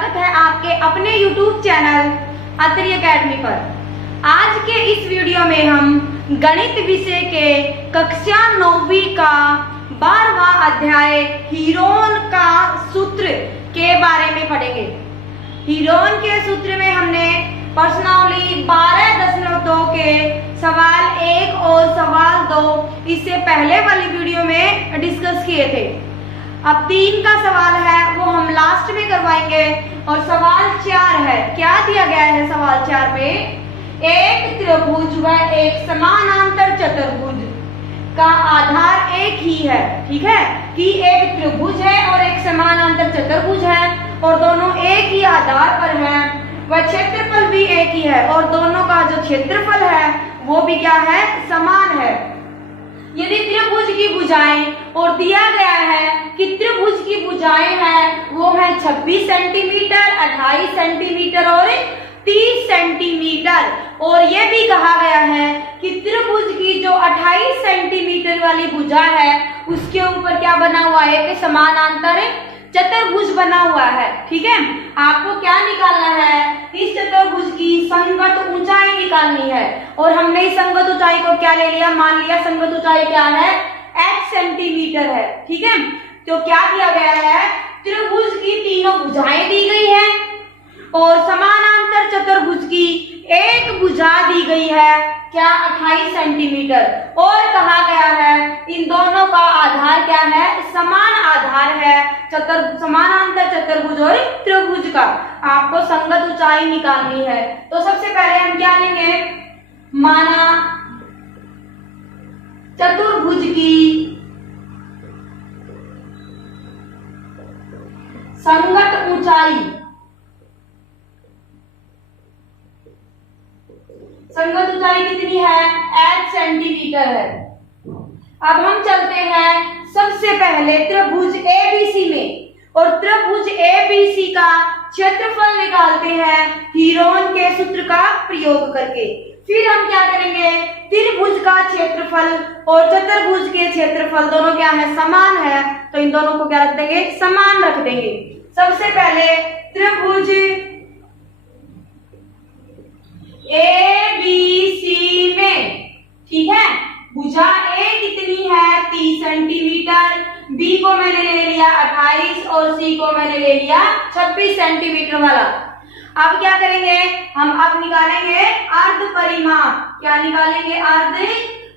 स्वागत है आपके अपने YouTube चैनल अत्रि एकेडमी पर। आज के इस वीडियो में हम गणित विषय के कक्षा 9वीं का 12वां अध्याय हीरोन का सूत्र के बारे में पढ़ेंगे। हीरोन के सूत्र में हमने प्रश्नावली 12.2 के सवाल 1 और सवाल 2 इससे पहले वाली वीडियो में डिस्कस किए थे। अब 3 का सवाल है वो हम लास्ट में करवाएंगे और सवाल 4 है। क्या दिया गया है सवाल 4 में? एक त्रिभुज व एक समानांतर चतुर्भुज का आधार एक ही है। ठीक है कि एक त्रिभुज है और एक समानांतर चतुर्भुज है और दोनों एक ही आधार पर है, वह क्षेत्रफल भी एक ही है और दोनों का जो क्षेत्रफल है वो भी क्या है? समान है। यदि त्रिभुज की भुजाएं और दिया गया है कि त्रिभुज की भुजाएं हैं वो है 26 सेंटीमीटर, 28 सेंटीमीटर और 30 सेंटीमीटर, और ये भी कहा गया है कि त्रिभुज की जो 28 सेंटीमीटर वाली भुजा है उसके ऊपर क्या बना हुआ है? एक समानांतर चतुर्भुज बना हुआ है। ठीक है, आपको क्या निकालना है? इस चतुर्भुज की संगत ऊंचाई निकालनी है और हमने इस संगत ऊंचाई को क्या ले लिया? मान लिया संगत ऊंचाई क्या है? x सेंटीमीटर है। ठीक है, तो क्या दिया गया है? त्रिभुज की तीनों भुजाएं दी गई है और समानांतर चतुर्भुज की एक भुजा दी गई है क्या? 28 सेंटीमीटर, और कहा गया है इन दोनों का आधार क्या है? समान आधार है समानांतर चतुर्भुज और त्रिभुज का। आपको संगत ऊंचाई निकालनी है तो सबसे पहले हम क्या लेंगे? माना चतुर्भुज की संगत ऊंचाई, संगत ऊंचाई कितनी है? 8 सेंटीमीटर है। अब हम चलते हैं सबसे पहले त्रिभुज एबीसी में और त्रिभुज एबीसी का क्षेत्रफल निकालते हैं हीरोन के सूत्र का प्रयोग करके। फिर हम क्या करेंगे? त्रिभुज का क्षेत्रफल और चतुर्भुज के क्षेत्रफल दोनों क्या है? समान है, तो इन दोनों को क्या रख देंगे? समान रख देंगे। सबसे पहले त्रिभुज एबीसी में, ठीक है, भुजा ए कितनी है? 30 सेंटीमीटर, बी को मैंने ले लिया 28 और सी को मैंने ले लिया 26 सेंटीमीटर वाला। अब क्या करेंगे? हम अब निकालेंगे अर्ध परिमाप। क्या निकालेंगे? अर्ध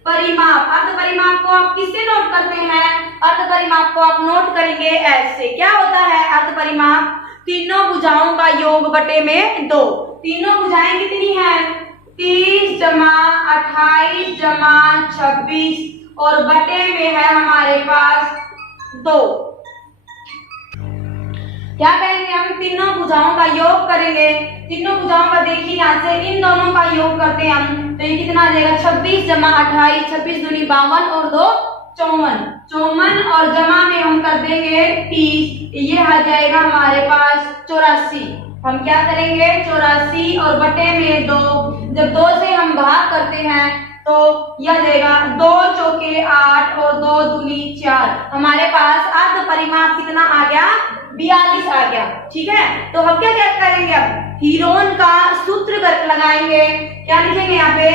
परिमाप। अर्ध परिमाप को आप किससे नोट करते हैं? अर्ध परिमाप को आप नोट करेंगे ऐसे। क्या होता है अर्ध परिमाप? तीनों भुजाओं का योग बटे में 2। तीनों भुजाएं कितनी है? 30 जमा 28 जमा 26 और बटे में है हमारे पास 2। क्या करेंगे? हम तीनों भुजाओं का योग करेंगे। तीनों भुजाओं का देखिए यहाँ से इन दोनों का योग करते हैं हम, तो ये कितना आ जाएगा? 26 जमा 28, 26 दूनी 52 और 2 54, 54 और जमा में हम कर देंगे 30, ये आ जाएगा हमारे पास 84। हम क्या करेंगे? 84 और बटे में 2। जब 2 से हम भाग करते हैं तो यह जाएगा 2 चौके 8 और 2 दूनी 4। हमारे पास अर्ध परिमाप कितना आ गया? 42 आ गया। ठीक है, तो हम क्या क्या करेंगे? अब हीरोन का सूत्र लगाएंगे। क्या लिखेंगे यहाँ पे?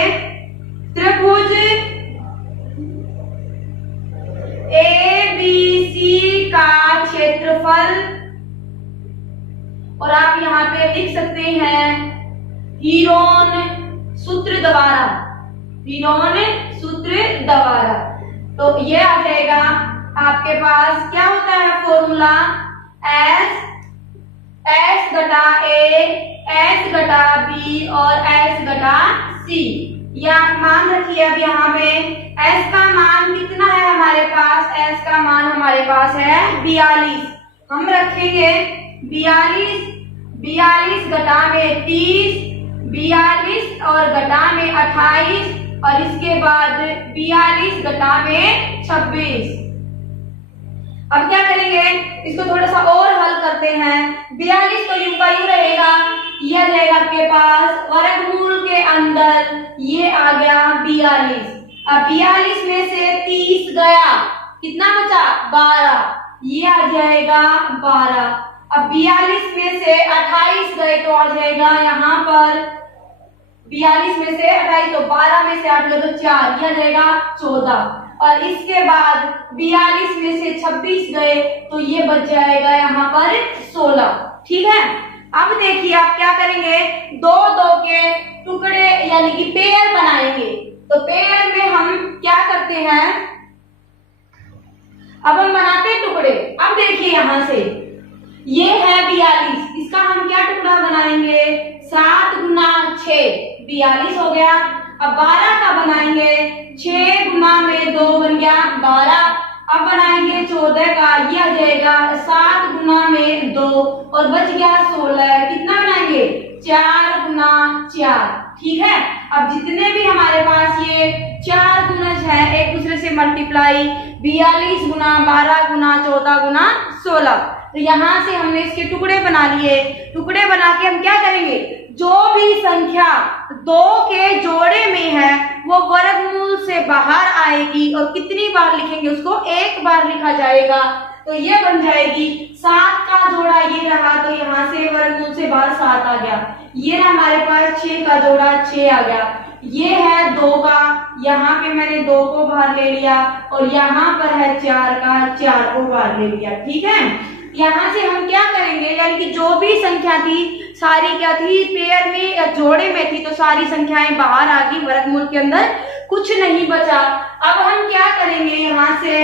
त्रिभुज एबीसी का क्षेत्रफल, और आप यहाँ पे लिख सकते हैं हीरोन सूत्र द्वारा, हीरोन सूत्र द्वारा। तो ये आ जाएगा आपके पास क्या होता है फॉर्मूला? S घटा A, S घटा B और S घटा C। ये आप मान रखिए। अब यहाँ पे S का मान कितना है हमारे पास? S का मान हमारे पास है 42। हम रखेंगे 42 घटा में 30, 42 और घटा में 28 और इसके बाद 42 घटा में 26। अब क्या करेंगे? इसको थोड़ा सा और हल करते हैं। 42 तो यूं का यूं रहेगा, यह रहेगा आपके पास वर्गमूल के अंदर, ये आ गया 42। अब 42 में से 30 गया, कितना बचा? 12, ये आ जाएगा 12। अब 42 में से 28 गए तो आ जाएगा यहाँ पर 42 में से 28, तो 12 में से 8 गए तो 4, यह जाएगा 14। और इसके बाद 42 में से 26 गए तो ये बच जाएगा यहाँ पर 16। ठीक है, अब देखिए आप क्या करेंगे, दो दो के टुकड़े यानी कि पेयर बनाएंगे। तो पेयर में हम क्या करते हैं, अब हम बनाते हैं टुकड़े। अब देखिए यहां से ये है 42, इसका हम क्या टुकड़ा बनाएंगे, 7 गुना 6, 42 हो गया। अब 12 का बनाएंगे, 6 गुना में 2 बन गया 12। अब बनाएंगे 14 का, यह आ जाएगा 7 गुना में 2 और बच गया 16। कितना बनाएंगे, 4 गुना 4। ठीक है, अब जितने भी हमारे पास ये 4 गुणज है एक दूसरे से मल्टीप्लाई, 42 गुना 12 गुना 14 गुना 16। तो यहाँ से हमने इसके टुकड़े बना लिए। टुकड़े बना के हम क्या करेंगे, जो भी संख्या 2 के जोड़े में है वो वर्गमूल से बाहर आएगी और कितनी बार लिखेंगे उसको, एक बार लिखा जाएगा। तो ये बन जाएगी 7 का जोड़ा ये रहा, तो यहाँ से वर्गमूल से बाहर 7 आ गया। ये ना हमारे पास 6 का जोड़ा 6 आ गया। ये है 2 का, यहाँ पे मैंने 2 को बाहर ले लिया और यहाँ पर है 4 का, 4 को बाहर ले लिया। ठीक है, यहाँ से हम क्या करेंगे, यानी कि जो भी संख्या थी सारी क्या थी, पेयर में या जोड़े में थी, तो सारी संख्याएं बाहर आ गई, वर्गमूल के अंदर कुछ नहीं बचा। अब हम क्या करेंगे, यहाँ से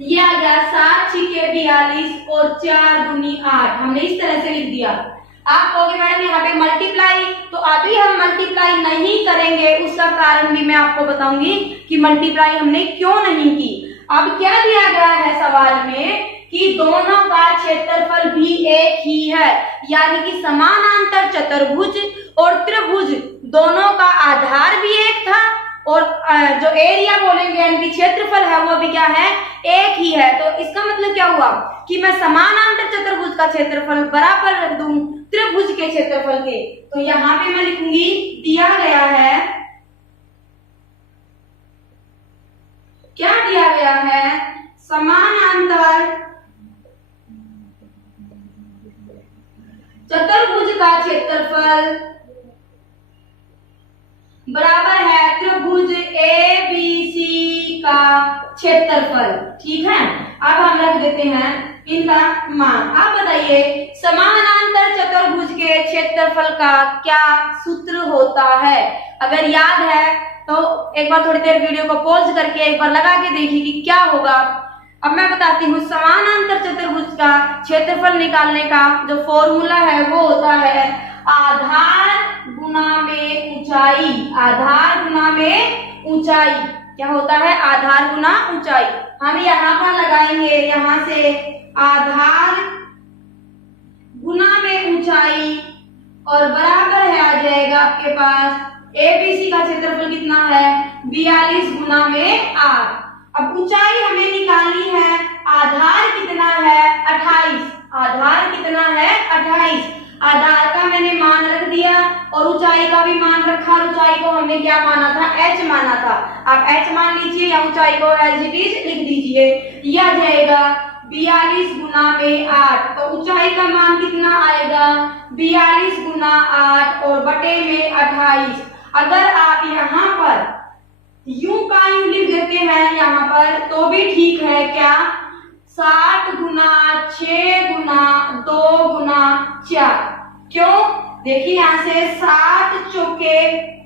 ये आ गया 7 छिके 42 और 4 दूनी 8, हमने इस तरह से लिख दिया। आप कहोगे मैडम यहाँ पे मल्टीप्लाई, तो अभी हम मल्टीप्लाई नहीं करेंगे, उसका कारण भी मैं आपको बताऊंगी कि मल्टीप्लाई हमने क्यों नहीं की। अब क्या दिया गया है सवाल में कि दोनों का क्षेत्रफल भी एक ही है, यानी कि समानांतर चतुर्भुज और त्रिभुज दोनों का आधार भी एक था और जो एरिया बोलेंगे यानी कि क्षेत्रफल है वो भी क्या है, एक ही है। तो इसका मतलब क्या हुआ कि मैं समानांतर चतुर्भुज का क्षेत्रफल बराबर रख दूं त्रिभुज के क्षेत्रफल के। तो यहाँ पे मैं लिखूंगी, दिया गया है, क्या दिया गया है, समानांतर चतुर्भुज का क्षेत्रफल बराबर है त्रिभुज ABC का क्षेत्रफल। ठीक है, अब हम रख देते हैं इनका मान। आप बताइए समानांतर चतुर्भुज के क्षेत्रफल का क्या सूत्र होता है, अगर याद है तो एक बार थोड़ी देर वीडियो को पॉज करके एक बार लगा के देखिए कि क्या होगा। अब मैं बताती हूँ, समानांतर चतुर्भुज का क्षेत्रफल निकालने का जो फॉर्मूला है वो होता है आधार गुना में ऊंचाई। आधार गुना में ऊंचाई क्या होता है, आधार गुना ऊंचाई। हम यहाँ पर लगाएंगे, यहाँ से आधार गुना में ऊंचाई और बराबर है आ जाएगा आपके पास ABC का क्षेत्रफल कितना है, 42 गुना में 8। अब ऊंचाई हमें निकालनी है, आधार कितना है 28, आधार कितना है 28। आधार का मैंने मान रख दिया और ऊंचाई का भी मान रखा। ऊंचाई को हमने क्या माना था, h माना था। आप h मान लीजिए या ऊंचाई को एज इट इज लिख दीजिए। यह आ जाएगा 42 गुना में 8, तो ऊंचाई का मान कितना आएगा 42 गुना 8 और बटे में 28। अगर आप यहाँ पर यूं का यूं लिख देते हैं यहाँ पर तो भी ठीक है, क्या 7 गुना 6 गुना 2 गुना 4। क्यों, देखिए यहाँ से 7 चौके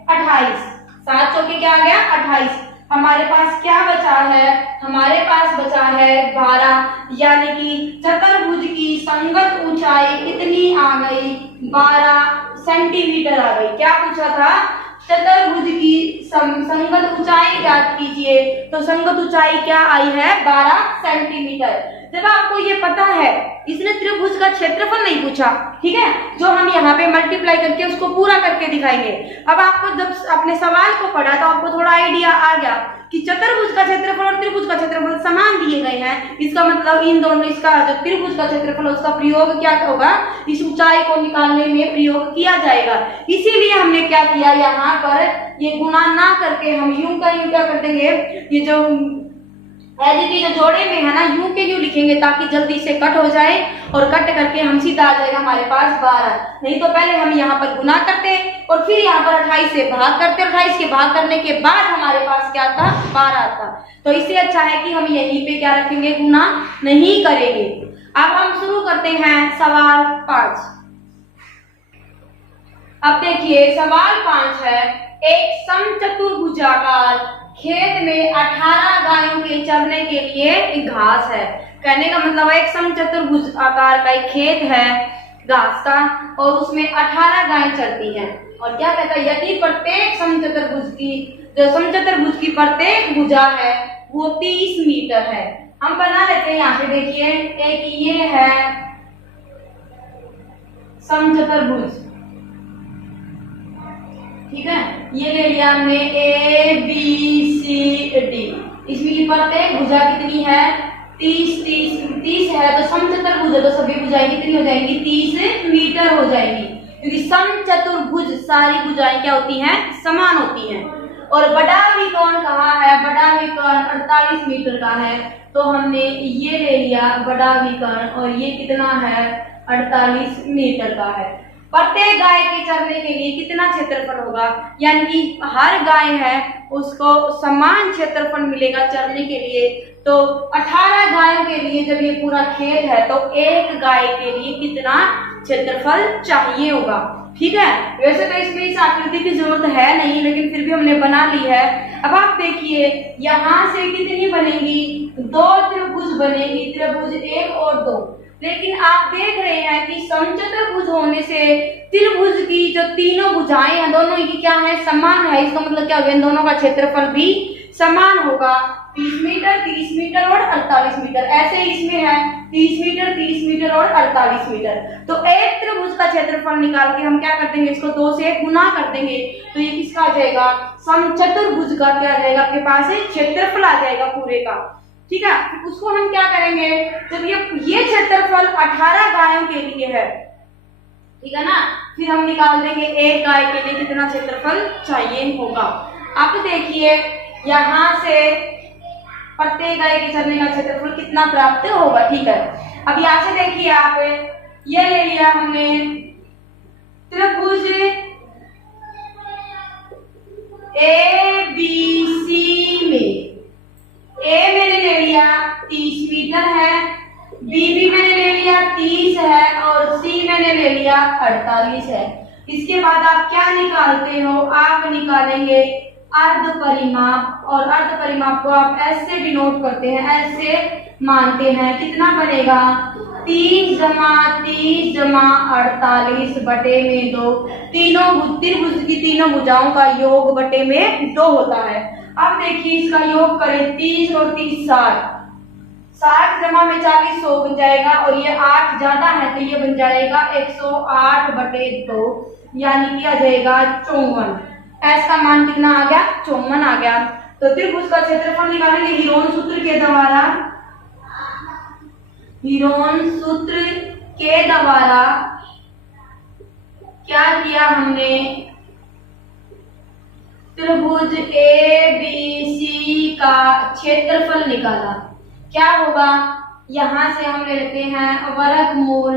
28, 7 चौके क्या आ गया 28। हमारे पास क्या बचा है, हमारे पास बचा है 12, यानी कि चतुर्भुज की संगत ऊंचाई कितनी आ गई, 12 सेंटीमीटर आ गई। क्या पूछा था, चतुर्भुज की संगत ऊंचाई ज्ञात कीजिए, तो संगत ऊंचाई क्या आई है 12 सेंटीमीटर। जब आपको ये पता है, इसने त्रिभुज का क्षेत्रफल नहीं पूछा, ठीक है, जो हम यहाँ पे मल्टीप्लाई करके उसको पूरा करके दिखाएंगे। अब आपको जब अपने सवाल को पढ़ा तो आपको थोड़ा आइडिया आ गया कि चतुर्भुज का क्षेत्रफल और त्रिभुज का क्षेत्रफल समान दिए गए हैं। इसका मतलब इन दोनों, इसका जो त्रिभुज का क्षेत्रफल उसका प्रयोग क्या होगा, इस ऊंचाई को निकालने में प्रयोग किया जाएगा। इसीलिए हमने क्या किया, यहाँ पर ये गुणा ना करके हम यूं का यूं क्या कर देंगे, ये जो एज जो जोड़े में है ना यूं के यूं लिखेंगे ताकि जल्दी से कट हो जाए और कट करके हम सीधा आ जाएगा हमारे पास 12। नहीं तो पहले हम यहाँ पर गुना करते और फिर यहाँ पर 28 से भाग करते, 28 के भाग करने के बाद हमारे पास क्या था 12 था। तो इससे अच्छा है कि हम यहीं पे क्या रखेंगे, गुना नहीं करेंगे। अब हम शुरू करते हैं सवाल 5। अब देखिए सवाल 5 है, एक समचतुर्भुजाकार खेत में 18 गायों के चरने के लिए एक घास है। कहने का मतलब है एक समचतुर्भुज आकार का एक खेत है घास का और उसमें 18 गायें चरती हैं। और क्या कहता है, यदि प्रत्येक समचतुर्भुज की प्रत्येक भुजा है वो 30 मीटर है। हम बना लेते हैं यहाँ पे, देखिए एक ये है समचतुर्भुज, ठीक है, ये ले लिया हमने A B C D। इसमें की प्रत्येक भुजा कितनी है 30 है, तो समचतुर्भुज है तो सभी भुजाएं कितनी हो जाएंगी 30 मीटर हो जाएंगी, क्योंकि समचतुर्भुज सारी भुजाएं क्या होती हैं समान होती हैं। और बड़ा विकर्ण कहाँ है, बड़ा विकर्ण 48 मीटर का है, तो हमने ये ले लिया बड़ा विकर्ण और ये कितना है 48 मीटर का है। प्रत्येक गाय के चरने के लिए कितना क्षेत्रफल होगा, यानी कि हर गाय है उसको समान क्षेत्रफल मिलेगा चरने के लिए। तो 18 गायों के लिए जब ये पूरा खेत है तो एक गाय के लिए कितना क्षेत्रफल चाहिए होगा, ठीक है। वैसे तो इसमें इस आकृति की जरूरत है नहीं, लेकिन फिर भी हमने बना ली है। अब आप देखिए यहाँ से कितनी बनेगी, 2 त्रिभुज बनेगी, त्रिभुज 1 और 2। लेकिन आप देख रहे हैं कि समचतुर्भुज होने से त्रिभुज की जो तीनों भुजाएं हैं दोनों की क्या है समान है। इसका मतलब क्या होगा, इन दोनों का क्षेत्रफल भी समान होगा, 30 मीटर और 48 मीटर। ऐसे ही इसमें है 30 मीटर और 48 मीटर। तो एक त्रिभुज का क्षेत्रफल निकाल के हम क्या कर देंगे, इसको 2 से गुना कर देंगे, तो ये किसका आ जाएगा समचतुर्भुज का क्या आ जाएगा आपके पास क्षेत्रफल आ जाएगा पूरे का, ठीक है। उसको हम क्या करेंगे, जब ये क्षेत्रफल 18 गायों के लिए है, ठीक है ना, फिर हम निकाल देंगे एक गाय के लिए कितना क्षेत्रफल चाहिए होगा। अब देखिए यहाँ से प्रत्येक गाय के चरने का क्षेत्रफल कितना प्राप्त होगा, ठीक है। अब यहाँ से देखिए आप ये ले लिया हमने त्रिभुज ABC में A मैंने ले लिया 30 मीटर है, B भी मैंने ले लिया 30 है और C मैंने ले लिया 48 है। इसके बाद आप क्या निकालते हो, आप निकालेंगे अर्ध परिमाप, और अर्ध परिमाप को आप ऐसे डिनोट करते हैं, ऐसे मानते हैं, कितना बनेगा 30 जमा 48 बटे में 2। त्रिभुज की तीनों भुजाओं का योग बटे में 2 होता है। अब देखिए इसका योग करें, 30 और 30 60 जमा में 40 100 बन जाएगा, और ये 8 ज्यादा है तो ये बन जाएगा 108 बटे 2, यानी कि आ जाएगा 54। एस का मान कितना आ गया 54 आ गया। तो त्रिभुज का क्षेत्रफल निकालेंगे हीरोन सूत्र के द्वारा, हीरोन सूत्र के द्वारा क्या किया हमने, त्रिभुज ABC का क्षेत्रफल निकाला। क्या होगा, यहाँ से हम ले लेते हैं वर्गमूल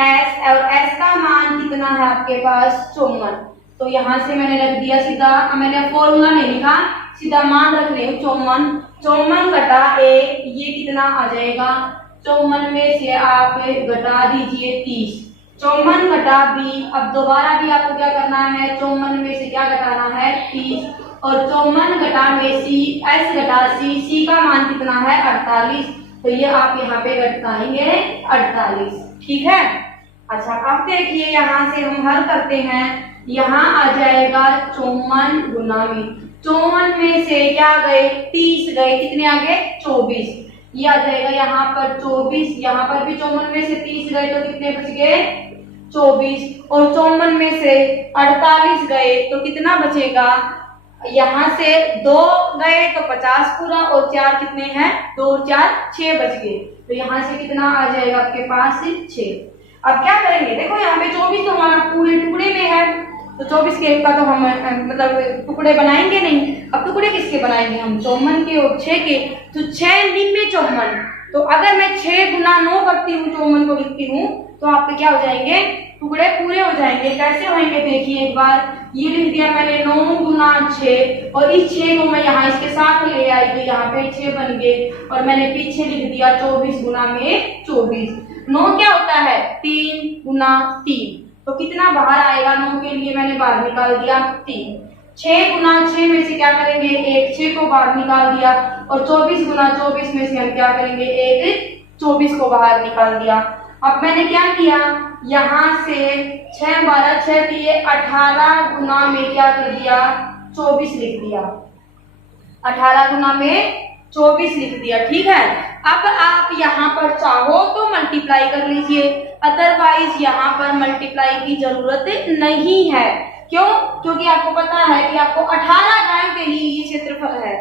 S, और S का मान कितना है आपके पास 54। तो यहाँ से मैंने रख दिया सीधा, मैंने फॉर्मूला नहीं लिखा, सीधा मान रख रही हूँ 54 घटा A, ये कितना आ जाएगा 54 में से आप घटा दीजिए 30, 54 घटा B। अब दोबारा भी आपको क्या करना है, 54 में से क्या घटाना है 30, और 54 घटा में C, S घटा C का मान कितना है 48, तो ये आप यहाँ पे घटाएंगे 48, ठीक है। अच्छा अब देखिए यहाँ से हम हल करते हैं, यहाँ आ जाएगा 54 गुना में 54 में से क्या गए 30 गए, कितने आ गए 24, ये आ जाएगा यहाँ पर 24, यहाँ पर भी 54 में से 30 गए तो कितने बच गए 24, और 54 में से 48 गए तो कितना बचेगा, यहाँ से 2 गए तो 50 पूरा, और 4 कितने हैं 2 और 4 6 बच गए, तो यहाँ से कितना आ जाएगा आपके पास 6। अब क्या करेंगे, देखो यहाँ पे 24 तो हमारा पूरे टुकड़े में है, तो तो 24 के का तो हम मतलब टुकड़े बनाएंगे नहीं। अब टुकड़े किसके बनाएंगे हम, 54 के और 6 के। तो 6 निन्मे 54, तो अगर मैं 6 गुना 9 करती हूँ, 54 को लिखती हूँ, तो आपके क्या हो जाएंगे, टुकड़े पूरे हो जाएंगे। कैसे होंगे देखिए एक बार, ये लिख दिया मैंने 9 गुना 6, और इस 6 को मैं यहाँ इसके साथ ले आई तो यहाँ पे 6 बन गए, और मैंने पीछे लिख दिया 24 गुना में 24। 9 क्या होता है, 3 गुना 3, तो कितना बाहर आएगा 9 के लिए मैंने बाहर निकाल दिया 3। 6 गुना 6 में से क्या करेंगे, एक 6 को बाहर निकाल दिया, और 24 गुना 24 में से हम क्या करेंगे, एक 24 को बाहर निकाल दिया। अब मैंने क्या किया, यहाँ से 6 12 6 दिए, 18 गुना में क्या कर दिया, 24 लिख दिया, 18 गुना में 24 लिख दिया। ठीक है, अब आप यहाँ पर चाहो तो मल्टीप्लाई कर लीजिए, अदरवाइज यहाँ पर मल्टीप्लाई की जरूरत नहीं है। क्यों, क्योंकि आपको पता है कि आपको 18 गायों के लिए ये क्षेत्रफल है।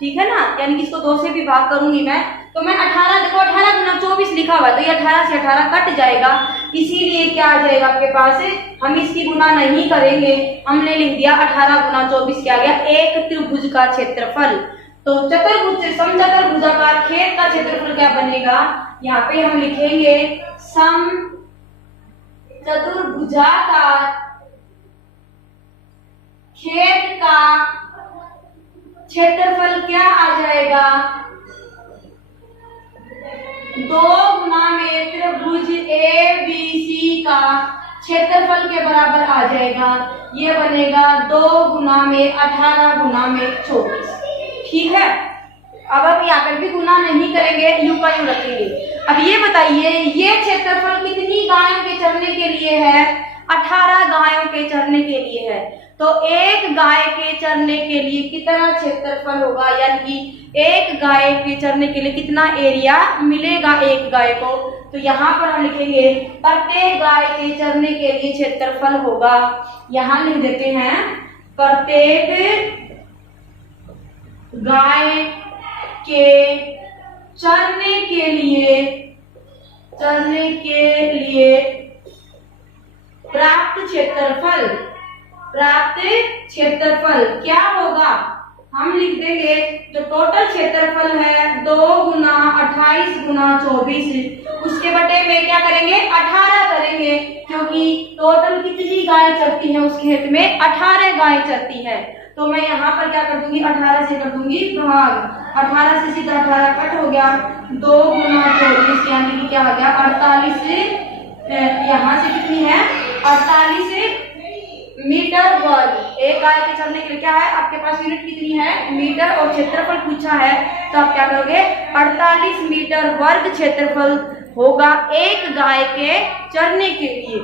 ठीक है ना, यानी कि इसको 2 से भी भाग करूंगी मैं, तो मैं 18, देखो 18 गुना 24 लिखा हुआ है, तो ये 18 से 18 कट जाएगा, इसीलिए क्या आ जाएगा आपके पास, हम इसकी गुना नहीं करेंगे, हमने लिख दिया 18 गुना 24 क्या आ गया, एक त्रिभुज का क्षेत्रफल। तो चतुर्भुज से समचतुर्भुजाकार खेत का क्षेत्रफल क्या बनेगा, यहाँ पे हम लिखेंगे सम चतुर्भुजाकार खेत का क्षेत्रफल क्या आ जाएगा, 2 गुना में त्रिभुज ABC का क्षेत्रफल के बराबर आ जाएगा। ये बनेगा 2 गुना में 18 गुना में 24। ठीक है, अब हम यहाँ पर भी गुना नहीं करेंगे, यू का यू रखेंगे। अब ये बताइए, ये क्षेत्रफल कितनी गायों के चरने के लिए है, 18 गायों के चरने के लिए है। तो एक गाय के चरने के लिए कितना क्षेत्रफल होगा, यानी कि एक गाय के चरने के लिए कितना एरिया मिलेगा एक गाय को, तो यहाँ पर हम लिखेंगे प्रत्येक गाय के चरने के लिए क्षेत्रफल होगा, यहाँ लिख देते हैं प्रत्येक गाय के चरने के लिए प्राप्त क्षेत्रफल क्या होगा, हम लिख देंगे जो टोटल क्षेत्रफल है 2 गुना 28 गुना 24, उसके बटे में क्या करेंगे 18 करेंगे, क्योंकि टोटल कितनी गाय चरती है उस खेत में, 18 गाय चरती है। तो मैं यहाँ पर क्या कर दूंगी, 18 से कर दूंगी भाग, 18 से सीधा 18 कट हो गया, 2 गुना 24 यानी कि क्या आ गया 48, यहाँ से कितनी है 48 मीटर वर्ग। एक गाय के चलने के लिए क्या है आपके पास, यूनिट कितनी है मीटर, और क्षेत्रफल पूछा है, तो आप क्या करोगे 48 मीटर वर्ग क्षेत्रफल होगा एक गाय के चरने के लिए।